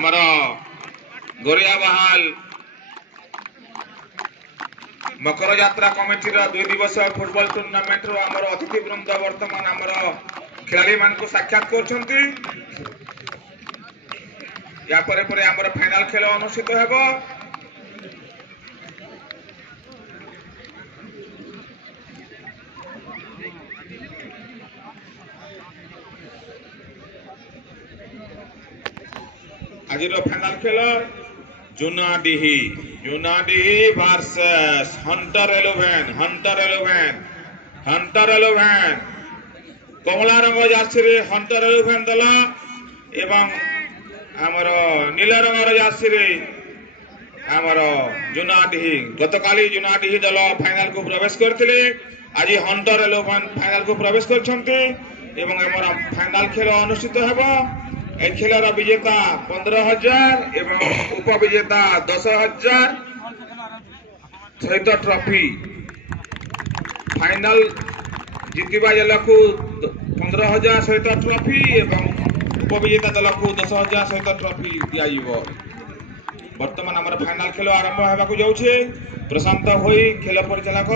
आमर गोरिया बहाल मकर यात्रा कमिटी 2 दिवसीय फुटबॉल टूर्नामेंट रो आमर अतिथि वृंद वर्तमान आमर खिलाड़ी मान को साक्षात करछंती। या परे परे आमर फाइनल खेल अनुष्ठित हेबो। आज फाइनल खेल जुनाडीही वर्सेस हंटर 11 कमला रंग जर्सी रे हंटर 11 दल एवं आमर नील रंगर जर्सी रे आमर जुनाडीही गतकाली जुनाडीही दल फाइनल को प्रवेश करथिले। आज हंटर 11 फाइनल को प्रवेश करछंती एवं आमर फाइनल खेल अनुष्ठित हेबो। ए खेलर विजेता 15,000 एवं उपविजेता 10,000 सहित ट्रॉफी फाइनल जीतिबा दल को 15,000 सहित ट्रॉफी एवं उपविजेता दल को 10,000 सहित ट्रॉफी दिया। वर्तमान आमर फाइनल खेल आरंभ होगा जाऊे। प्रशांत होई खेल परिचालक